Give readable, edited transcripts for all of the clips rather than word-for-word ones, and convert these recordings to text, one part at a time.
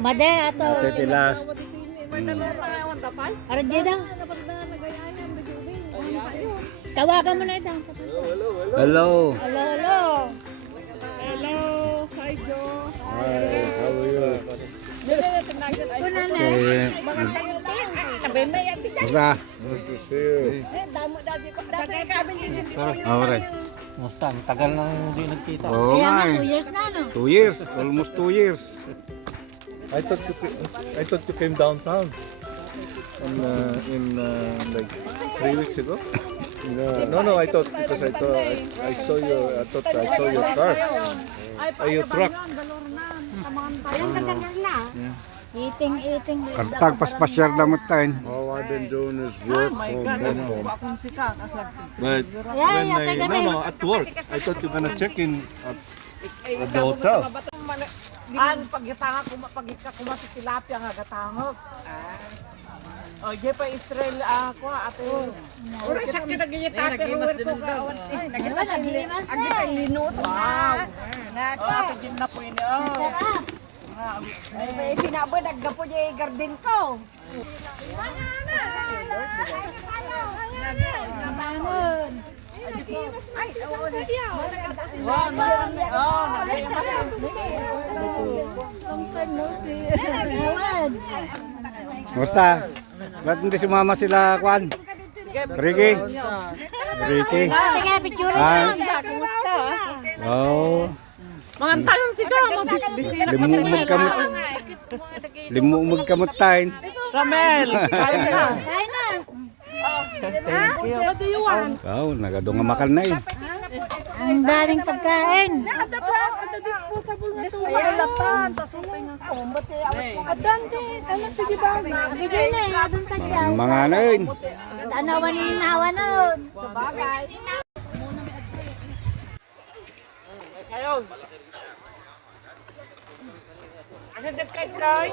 Mother ato. Titilas. Arjeda. Tawagan mo na ito. Hello. Hello, hello. Hello, hi Joe. Hi, how are you? Basta. Good to see you. Alright. Musta? Ang tagal nang hindi nagkita. Oo Kaya nga nga, 2 eh. years na, no? 2 years. Almost 2 years. I thought you came downtown in like 3 weeks ago. No, I thought because I saw your car. Your truck. Eating. Kartag paspasyar damot tayo. All I've been doing is work home. But Yeah, no, at work. I thought you were gonna check in at the hotel. Ang pagitanga kumati tilapia nga gatangog. Oh, je pa Israel ako ate. Ora sakit na ganyan tapir wer ko gawan. Naglimas na. Agi linot. Wow. Ate din na po ini. Oh. May sinabo naggapo niya yung garden ko. Nabangon. Ay, oo na. Long time no see. Nabangon. Kumusta? Ba't hindi sumama sila, Kwan? Ricky? Ricky? Sige, picture Ah. na. Kumusta? Oh. Mga tayong siga, mabisbisi. Limuumag kamot tayo. Ramel, kain na. Kain na. What do you want? Wow, nagadong makan na eh. Ang daming pagkain. Disposable latan, tas upay nga ko. Mati Adan din, alam sige ba? Bigay na eh, adun sa siya. Mga ano yun. Tanawan ni Nawa nun. bagay. Kayon. Asa dek kay Troy?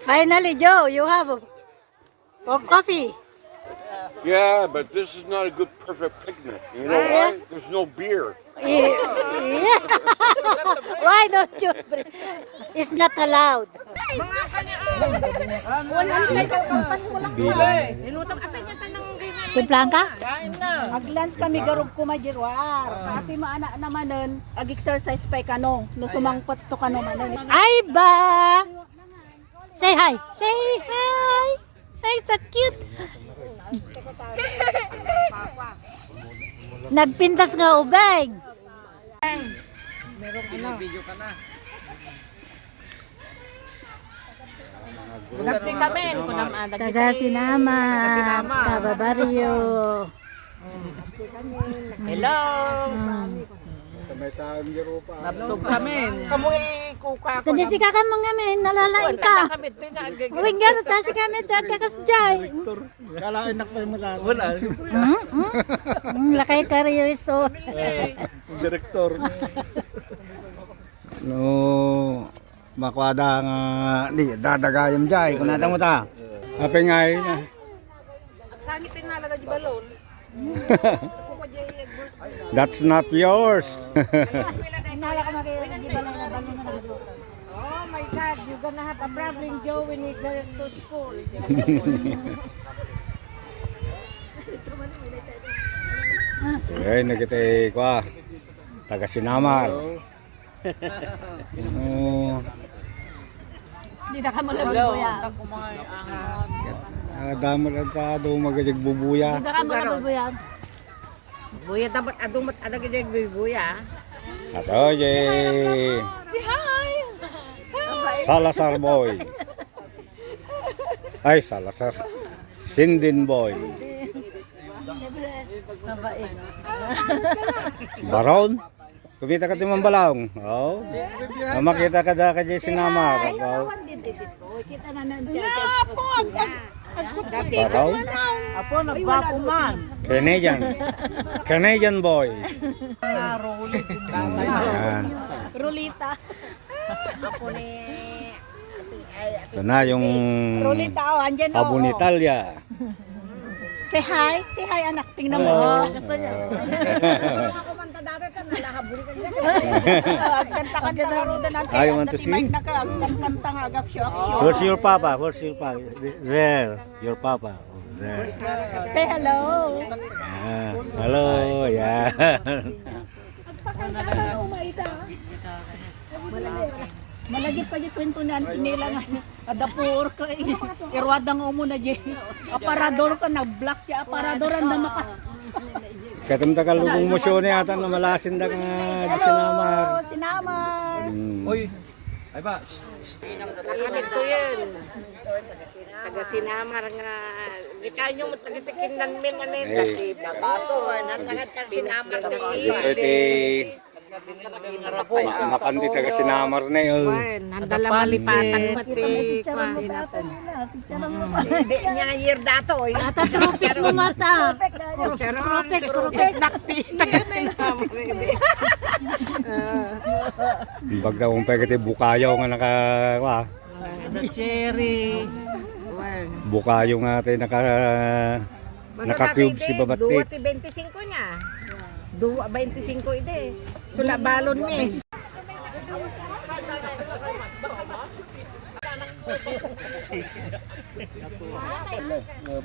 Finally, Joe, you have for coffee. Yeah, but this is not a good perfect picnic. You know why? There's no beer. Yeah. Why don't you? It's not allowed. Bilang. Timplahan ka? Kain na. Mag-lunch kami garog ko majirwar. Ati maana namanon, ag-exercise pa kano. No sumangpot to kano manon. Ay ba? Say hi. Say hi. Ay, so cute. Nagpintas nga ubay. Nagpi kami ko na Taga Sinama. Kababaryo. Hello. May taon diro pa. Napsog kami. Kamoy kuka ko. Kanya si kaka mga men, nalalain ka. Kami to nga Uwing gano'n, tasi kami, kakasjay. Kalain na pa yung mata. Wala. Lakay karyoso. Director. No, makwada nga di dadagayam jay kun nata mo ta. Ape ngay na. Sangit na la di balon. That's not yours. Nala ka mag-iwan, di ba lang nabangon na nagdo. Oh my God, you're gonna have a problem, Joe, when you go to school. Ay nagite kwa. Taga Sinamar. Oh, Hindi na ka malabubuya. damar ta do magajig bubuya. Hindi na ka malabubuya. Buya dapat adumat adag jay buya. Ato je. Si hi! Salazar boy. Ay Salazar. Sindin boy. Baron. Kumita ka timang balong. Oh. Makita ka da ka jay Sinamar. Oh. Kita na nandiyan. Baron. Apo nagbapo man. Canadian boy. Yan. Rulita. Ako ni Ito na yung Rolling tao, andyan Habon Italia. Say hi anak, tingnan mo. Hello. Gusto niya. Ako man dati kan nalahabuli ka niya. Kanta-kanta ro dan natin. I want to see. Kanta nga agak shock. Where's your papa? Where's your papa? There. Your papa. Oh, there. Say hello. Ah, hello. Yeah. Malagit pa yung kwento ni Auntie Nela nga. Adapur ka irwadang mo na di. Aparador ka nag-block ya aparadoran na maka. Katum takal lubong mo siya ni ata na malasin da nga di sinamar. Oh, sinamar. Kami to yun. Taga sinamar nga. Kita nyo matagitikinan min ano yun. Kasi babaso. Nasangat ka sinamar kasi. Makandi taga sinamar na yun. Handala malipatan pati. Hindi niya year dato. Ata tropik mo mata. Tropik. Isnakti. Taga sinamar. Bagda kung pagkati bukayaw nga naka Cherry. bukayaw nga tayo naka-cube si Babatit. 25 niya. 25 ide. Sula balon ni.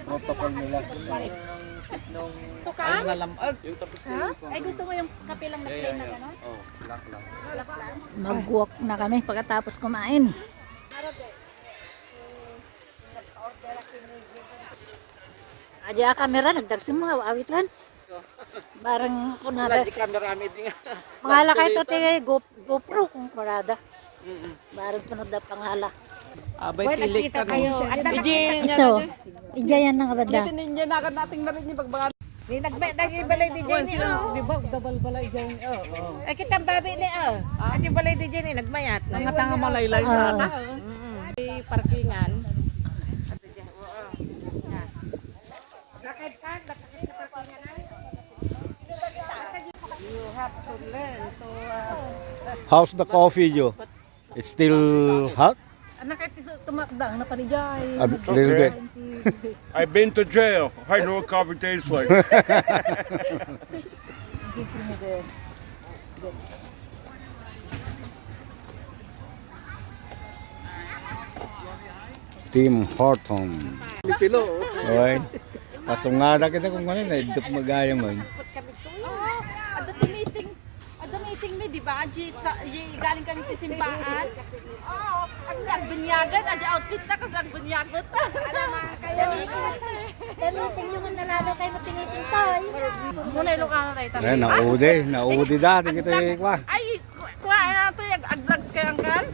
Protocol nila. Ay gusto mo yung kape lang na plain na gano'n? Mag-walk na kami pagkatapos kumain. Aja kamera nagdagsim mga awit lan. Barang kunada. Pangalan kay to te GoPro kung kurada. Barang kunada panghala. Abay tilik kami. Iso. Ija yan nga bada. Ninyo na nating na rin yung pagbaga. Ni nagbalay DJ ni Di ba double balay DJ ni Ay kitang babi ni At yung balay DJ ni nagmayat. Mga tanga malaylay sa ata. Parkingan. You have to learn to How's the coffee, Joe? It's still hot? anak ito tumakdang na panijay. A little bit. I've been to jail. I know what coffee tastes like. Tim Horton. Pilo. Okay. Pasungada kita kung ano na idop magaya man. Ada meeting mi di ba? Galing kami sa simbahan. Ang bunyagan, aja outfit na kasi ang bunyagot. Alam mo kayo. Meeting yung nalalo kay matiniting tayo. Muna ilo ka na tayo. Eh, naudi dati kita kwa. Ay, kuha na to yung vlogs kay Angkal.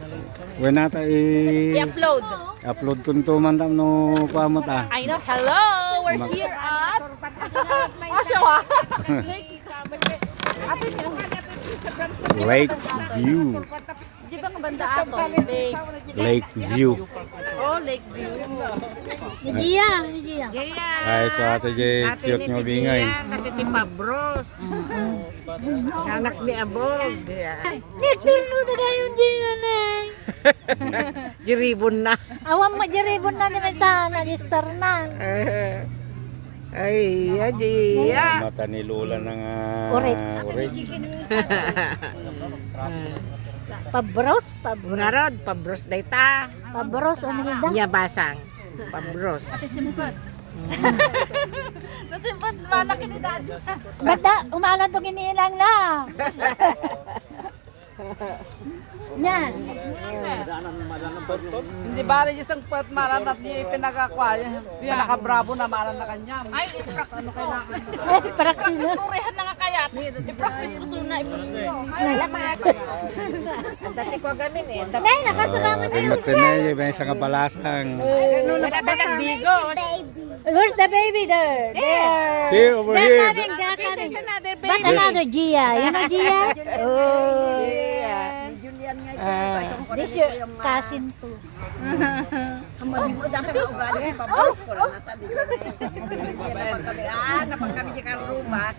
When nata I-upload. upload kun to man tam no kwa mata. I know. Hello, we're here at Oshawa. Lake View. Di ba nga banda ato? Lake View. Oh, Lake View. Ni Gia. Ay so ato je cute nyo bingay. Natitipa bros. Anak ni Abog. Nitun mo na yung Gia na. Jiribon na. Awang majaribon na naman sana. Distar na. Ay, Gia. Mata ni Lula ng Orit. orit. Pabros. Narod, pabros dayta. Pabros. Ano yun da? Nya basang. Pabros. Simpot. Nasimpot, malaki ni Dad. Bada, umalan to giniinang na. Yan. Hindi ba rin isang pet maran at di pinagkakwa. Pinaka-bravo na maran na kanya. Ay, i-practice ko. Practice. Istoryahan na nga kaya. I-practice ko suna. Ang dati ko gamin eh. Nay, nakasama na Ay matinay ba sa kabalasang. Wala talagang digos. Where's the baby there? There. Here over They're here. coming, they're There's coming. another But baby. another Gia. You know Gia? Oh. This your cousin too. Napagkami di ka rumah.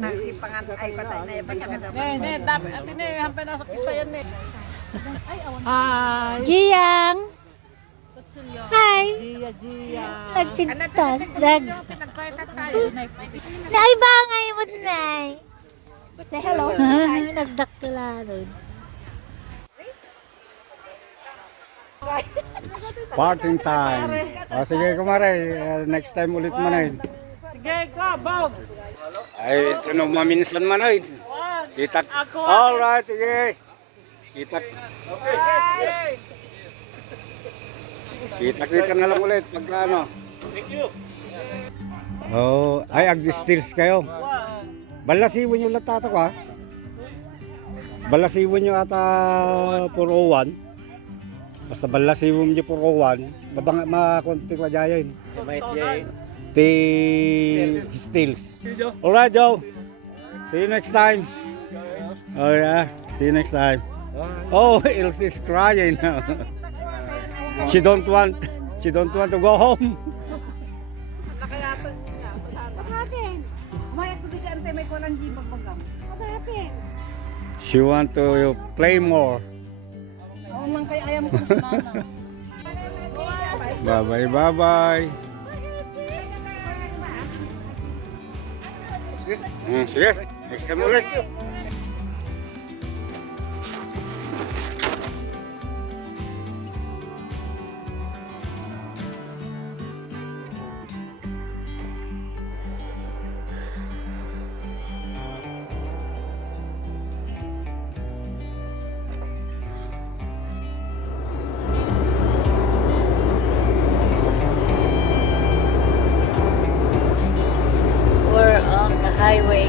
Nakipangan ay patay na yung ne, dapat atin eh, hampay nasa kisa yan eh. Giang. Hi! Nagpintas. Nay ba ngayon mo nay? Say hello. Nagdakilaron. Parting time. O sige kumare, next time ulit Manoy. Sige, kwa, Bob. Ay, ito na maminsan Manoy. Kita. Alright, sige. Kita. Kita na lang ulit pagka ano. Thank you. Oh, ay ag-steers kayo. Balasiwan nyo lang tata ko ha. Balasiwan nyo ata 401. Basta balasiwan nyo 401. Babang makonti ko dyan. Ti steels. Alright Joe. See you next time. Alright, see you next time. Oh, Elsie's crying. She don't want to go home. What happened? May ako bigyan tayo may kulang di bagbagam. What happened? She want to play more. Oh, man kay ayam ko na. Bye bye. Sige. Next time ulit. We're on the highway